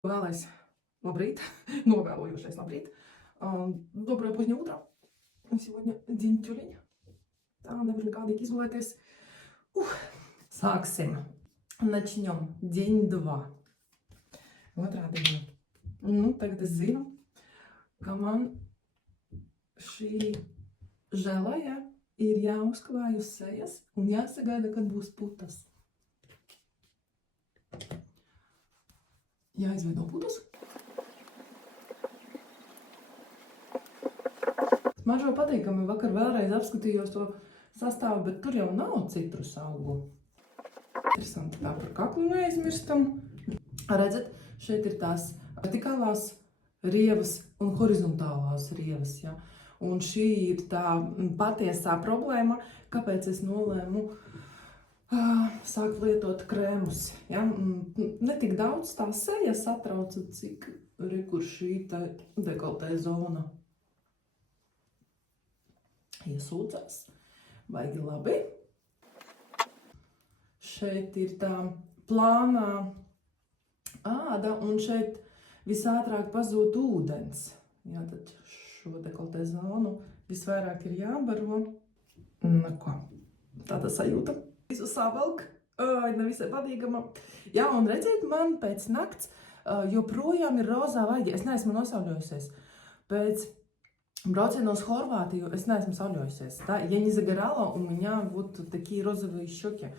Vēlais labrīt, novēlojušais labrīt. Доброе позднее утро. Сегодня день тюлень. Tā nevar nekādīgi izgulēties. Sāksim. Начнем. День 2. Otrā diena. Tagad es zinu, ka man šī želeja ir jāuzklāj uz sejas un jāsagaida, kad būs putas. Jāizveido putas. Smaržo patīkami. Vakar vēlreiz apskatījos to sastāvu, bet tur jau nav citrus augu. Interesanti, tā par kaklu neaizmirstam. Redzat, šeit ir tās vertikālās rievas un horizontālās rievas. Ja? Un šī ir tā patiesā problēma, kāpēc es nolēmu sākt lietot krēmus. Ja? Ne tik daudz tā seja satrauca, cik kur šī dekoltē zona iesūcās. Baigi labi. Šeit ir tā plānā āda un šeit visātrāk pazūd ūdens. Jā, tad šo dekoltē zonu visvairāk ir jābaro. Ko? Tāda sajūta. Visu savalk, nevisai patīkama. Jā, un redziet, man pēc nakts joprojām ir rozā vaigi. Es neesmu nosauļojusies. Pēc брauciена uz Хорватию es neesmu sauļojusies. Да? Я не загорала, у меня вот такие розовые щеки.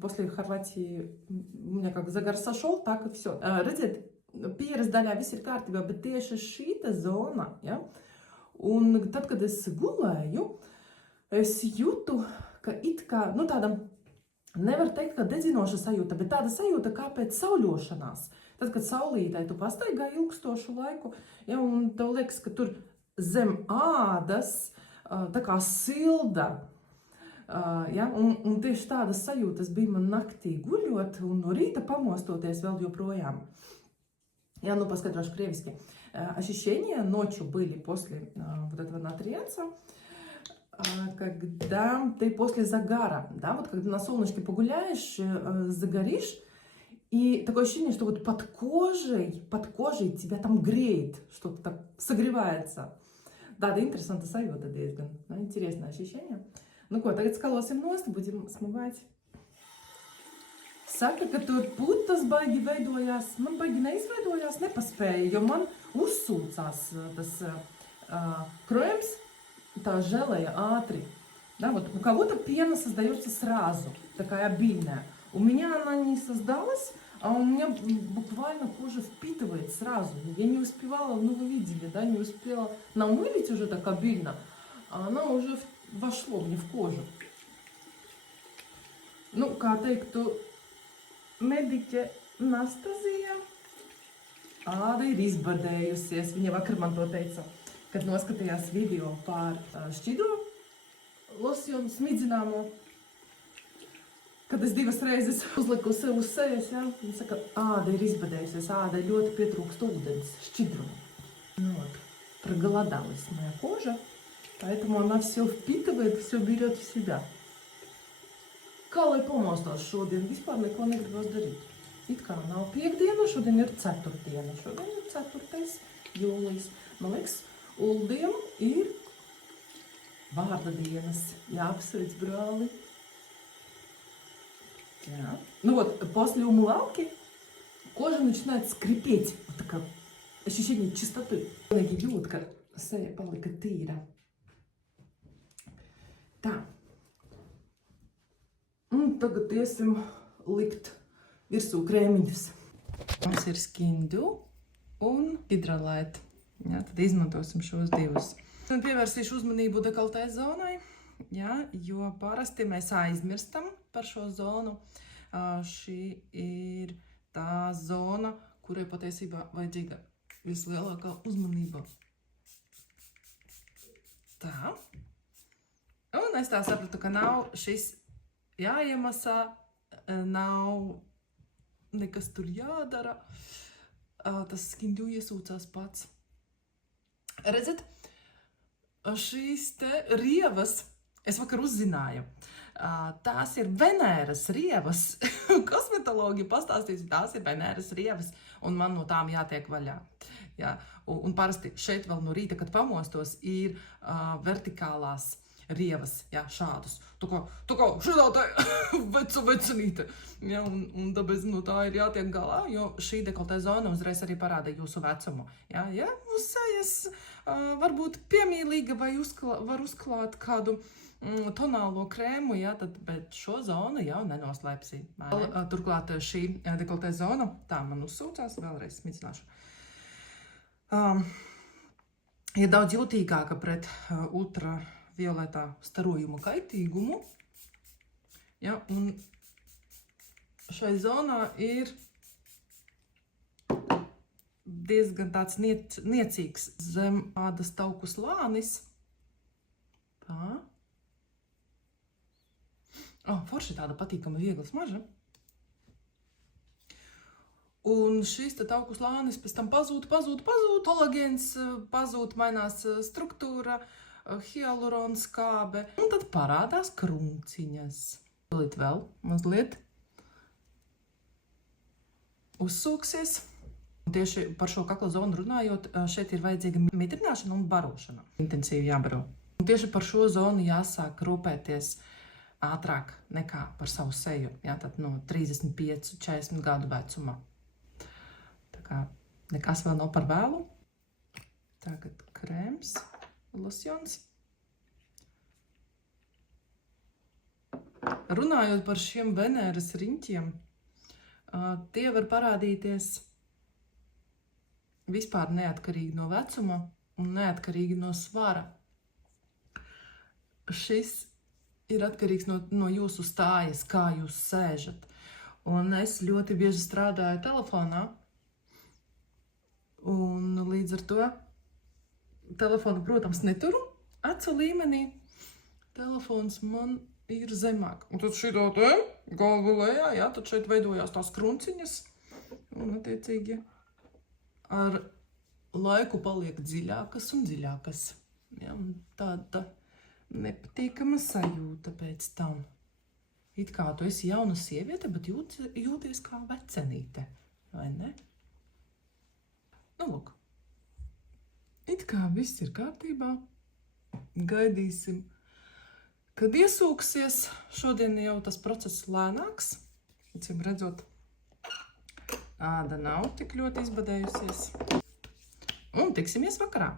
После Хорватии у меня как загар сошел, так и все. Redziet, pieras daļā viss ir kārtībā, bet tieši šīta zona, ja? Un tad, kad es gulēju, es jūtu, ka it kā, tāda, nevar teikt, ka dedzinoša sajūta, bet tāda sajūta kā pēc sauļošanās. Tad, kad saulītē tu pastaigā ilgstošu laiku, ja, un tev liekas, ka tur zem ādas tā kā silda. Ja, un tieši tādas sajūtas bija man naktī guļot un no rīta pamostoties vēl joprojām. Я поскажу кревиски. Ощущения ночью были после вот этого натриенца, когда ты после загара, да, вот когда на солнышке погуляешь, загоришь, и такое ощущение, что вот под кожей тебя там греет, что-то так согревается. Да, интересно, sajūta diezgan. Интересное ощущение. Ko, tagad skalosim nost, budem smagāt. Saka, ka tur putas baigi veidojās. Man baigi neizveidojās, nepaspēja, jo man uzsūcās tas крēms, та желея ātri. Да, вот у кого-то пена создается сразу, такая обильная. У меня она не создалась, а у меня буквально кожа впитывает сразу. Я не успевала, вы видели, да, не успела намылить уже так обильно, а она уже вошло мне в кожу. Kā teiktu, mediķe Nastazija, āda ir izbadējusies. Viņa vakar man to teica, kad noskatījās video par šķidro losjonu smidzināmo. Kad es 2 reizes uzliku sev uz sejas, ja, viņa saka, āda ir izbadējusies, āda ļoti pietrūkst ūdens, šķidrumu. Проголодалась моя кожа, поэтому она все впитывает, все берет в себя. Kā lai pamostos šodien? Vispār neko negribas darīt. It kā nav piekdiena, šodien ir 4. diena. Šodien ir 4. jūlijas. Man liekas, Uldiem ir vārda dienas. Jāapsveic brāli. Jā. После умывалки кожа начинает скрипеть. Вот такое ощущение чистоты. Jūt, ka seja palika tīra. Tā. Tagad iesim likt virsū krēmiņus. Mums ir Skin Do un Hydralight. Jā, tad izmantosim šos divus. Un pievērsīšu uzmanību dekoltē zonai, jā, jo parasti mēs aizmirstam par šo zonu. Šī ir tā zona, kurai patiesībā vajadzīga vislielākā uzmanība. Tā. Un es tā sapratu, ka nav šis jāiemasā, nav nekas tur jādara. Tas Skin Do iesūcās pats. Redzat, šīs te rievas es vakar uzzināju, Tās ir Venēras rievas. Kosmetologi pastāstīs, tās ir Venēras rievas, un man no tām jātiek vaļā. Jā. Un parasti šeit vēl no rīta, kad pamostos, ir vertikālās rievas, jā, šādus. Tu kā šādā tā vecinīte. Ja, un tāpēc no tā ir jātiek galā, jo šī dekoltē zona uzreiz arī parāda jūsu vecumu. Ja, uz sejas varbūt piemīlīga vai var uzklāt kādu tonālo krēmu, ja, bet šo zonu jau nenoslēpsi. Turklāt šī dekoltē zona, tā man uzsūcās, vēlreiz smicināšu, ir daudz jūtīgāka pret ultravioletā starojuma kaitīgumu. Ja, un šai zonā ir diezgan tāds niecīgs zem ādas tauku slānis. Tā. Forši tāda patīkama viegla smarža. Un šis tauku slānis pēc tam pazūd, kolagēns pazūd, mainās struktūra, hialurons skābe, un tad parādās krunciņas. Vēl mazliet uzsūksies. Tieši par šo kakla zonu runājot, šeit ir vajadzīga mitrināšana un barošana. Intensīvi jābaro. Un tieši par šo zonu jāsāk rūpēties ātrāk nekā par savu seju, jā, tad no 35-40 gadu vecumā. Tā kā nekas vēl nav par vēlu. Tagad krēms, losjons. Runājot par šiem Venēras riņķiem, tie var parādīties vispār neatkarīgi no vecuma un neatkarīgi no svara. Šis ir atkarīgs no jūsu stājas, kā jūs sēžat. Un es ļoti bieži strādāju telefonā, un līdz ar to telefonu, protams, neturu acu līmenī. Telefons man ir zemāk. Un tad šitā te galva lejā, jā, tad šeit veidojās tās krunciņas, un attiecīgi ar laiku paliek dziļākas un dziļākas. Ja, un tāda nepatīkama sajūta pēc tam. It kā tu esi jauna sieviete, bet jūties kā vecenīte, vai ne? Nu, lūk. It kā viss ir kārtībā. Gaidīsim, kad iesūksies. Šodien jau tas process lēnāks. Cim redzot, āda nav tik ļoti izbadējusies. Un tiksimies vakarā.